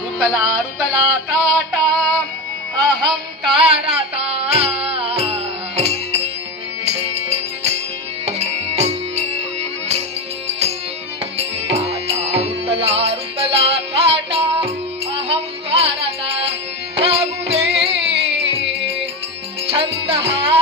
रुतला रुतला काटा अहंकाराचा. रुतला रुतला काटा छंद हा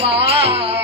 哇